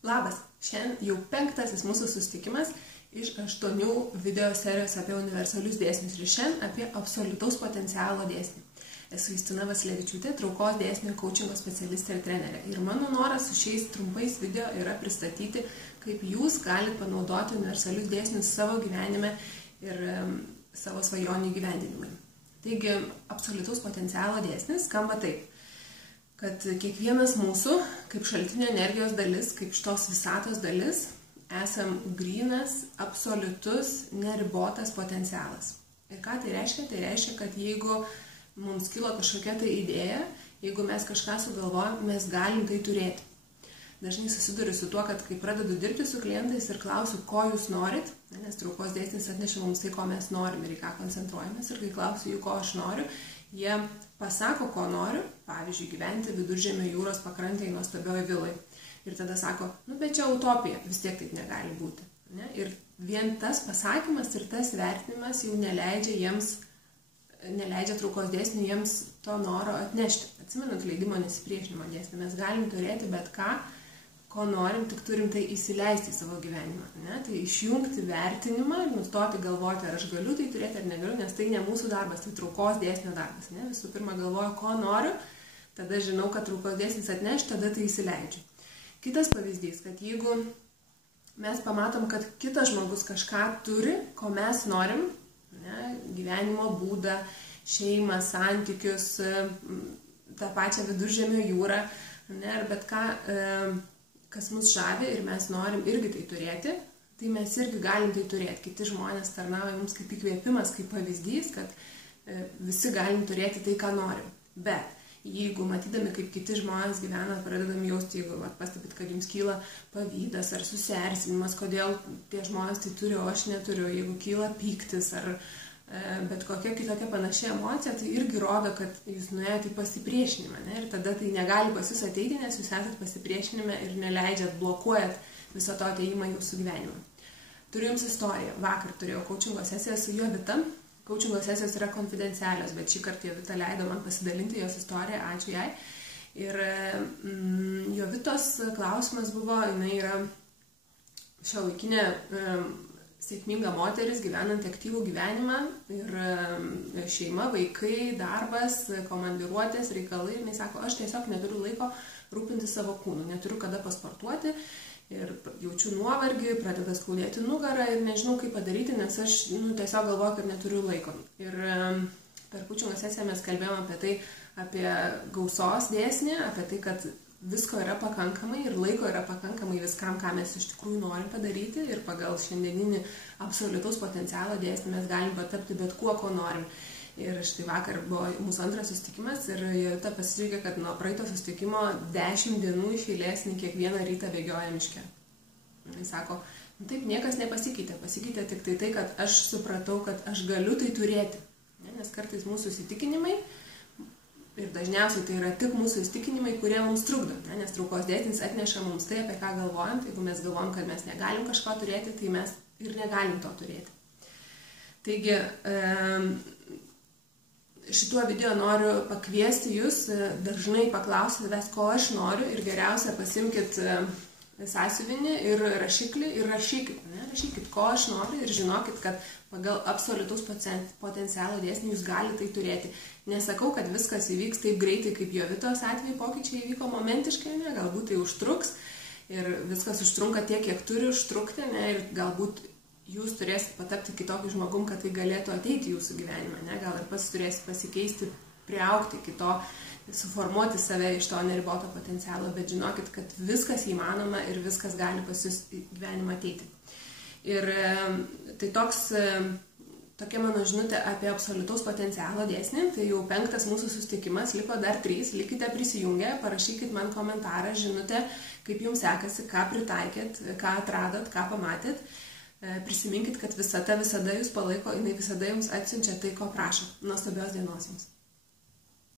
Labas, šiandien jau 5. mūsų susitikimas iš 8 video serijos apie universalius dėsnius ir šiandien apie absoliutaus potencialo dėsnį. Esu Justina Vasilevičiūtė, traukos dėsnio coachingo specialistė ir trenerė. Ir mano noras su šiais trumpais video yra pristatyti, kaip jūs galite panaudoti universalius dėsnius savo gyvenime ir savo svajonių įgyvendinimui. Taigi, absoliutaus potencialo dėsnis skamba taip, kad kiekvienas mūsų, kaip šaltinio energijos dalis, kaip šitos visatos dalis, esam grynas, absoliutus, neribotas potencialas. Ir ką tai reiškia? Tai reiškia, kad jeigu mums kilo kažkokia tai idėja, jeigu mes kažką sugalvojam, mes galim tai turėti. Dažnai susiduriu su tuo, kad kai pradedu dirbti su klientais ir klausiu, ko jūs norit, nes traukos dėsnis atneša mums tai, ko mes norim ir į ką koncentruojamės, ir kai klausiu jų, ko aš noriu, jie pasako, ko noriu, pavyzdžiui, gyventi Viduržemio jūros pakrantėje nuostabioj viloj. Ir tada sako, bet čia utopija, vis tiek taip negali būti. Ne? Ir vien tas pasakymas ir tas vertinimas jau neleidžia traukos dėsnių jiems to noro atnešti. Atsimenant leidimo nesipriešinimo dėsnį, mes galim turėti bet ką, ko norim, tik turim tai įsileisti į savo gyvenimą. Ne? Tai išjungti vertinimą ir nustoti galvoti, ar aš galiu tai turėti ar negaliu, nes tai ne mūsų darbas, tai traukos dėsnio darbas. Ne? Visų pirma galvoju, ko noriu, tada žinau, kad traukos dėsnis atneš, tada tai įsileidžiu. Kitas pavyzdys, kad jeigu mes pamatom, kad kitas žmogus kažką turi, ko mes norim, ne, gyvenimo būdą, šeimą, santykius, tą pačią Viduržemio jūrą, ne, ar bet ką, kas mus žavi ir mes norim irgi tai turėti, tai mes irgi galim tai turėti. Kiti žmonės tarnauja mums kaip įkvėpimas, kaip pavyzdys, kad visi galim turėti tai, ką norim. Bet jeigu matydami, kaip kiti žmonės gyvena, pradedam jausti, jeigu pastebit, kad jums kyla pavydas ar susierzinimas, kodėl tie žmonės tai turi, o aš neturiu, jeigu kyla pyktis ar bet kokia kitokia panašia emocija, tai irgi rodo, kad jūs nuėjote į pasipriešinimą. Ne? Ir tada tai negali pas jūs ateiti, nes jūs esat pasipriešinime ir neleidžiat, blokuojat viso to ateimą jūsų gyvenimą. Turiu jums istoriją. Vakar turėjau coachingo sesiją su Jovita. Coachingo sesijos yra konfidencialios, bet šį kartą Jovita leido man pasidalinti jos istoriją, ačiū jai. Ir Jovitos klausimas buvo, jinai yra šiuolaikinė sėkminga moteris, gyvenanti aktyvų gyvenimą ir šeima, vaikai, darbas, komandiruotės, reikalai. Ir jinai sako, aš tiesiog neturiu laiko rūpinti savo kūnu, neturiu kada pasportuoti. Ir jaučiu nuovargį, pradeda skaudėti nugarą ir nežinau, kaip padaryti, nes aš tiesiog galvoju, kad neturiu laiko. Ir per coachingo sesiją mes kalbėjome apie tai, apie gausos dėsnį, apie tai, kad visko yra pakankamai ir laiko yra pakankamai viskam, ką mes iš tikrųjų norim padaryti. Ir pagal šiandieninį absoliutaus potencialo dėsnį mes galim patapti bet kuo, ko norim. Ir štai vakar buvo mūsų antras susitikimas ir Jovita pasidžiaugė, kad nuo praeito susitikimo 10 dienų iš eilės kiekvieną rytą bėgioja miške. Jis sako, taip niekas nepasikeitė, pasikeitė tik tai, kad aš supratau, kad aš galiu tai turėti. Nes kartais mūsų įsitikinimai, ir dažniausiai tai yra tik mūsų įsitikinimai, kurie mums trukdo. Nes traukos dėsnis atneša mums tai, apie ką galvojam. Jeigu mes galvojam, kad mes negalim kažko turėti, tai mes ir negalim to turėti. Taigi, šituo video noriu pakviesti jūs, dažnai paklausyti savęs, ko aš noriu ir geriausia pasimkit sąsiuvinį ir rašiklį ir rašykit. Rašykit, ko aš noriu ir žinokit, kad pagal absoliutaus potencialo dėsnį jūs galite tai turėti. Nesakau, kad viskas įvyks taip greitai, kaip Jovitos atveju pokyčiai įvyko momentiškai, galbūt tai užtruks ir viskas užtrunka tiek, kiek turi užtrukti, ir galbūt jūs turėsite patapti kitokį žmogum, kad tai galėtų ateiti jūsų gyvenimą. Gal ir pats turėsite pasikeisti, priaugti iki to, suformuoti save iš to neriboto potencialo, bet žinokit, kad viskas įmanoma ir viskas gali pas jūs gyvenimą ateiti. Ir tai tokia mano žinutė apie absoliutaus potencialo dėsnį. Tai jau 5. mūsų susitikimas, liko dar 3, likite prisijungę, parašykit man komentarą, žinutę, kaip jums sekasi, ką pritaikėt, ką atradot, ką pamatėt. Prisiminkit, kad visata visada jūs palaiko, jinai visada jums atsiunčia tai, ko prašo. Nuostabios dienos jums.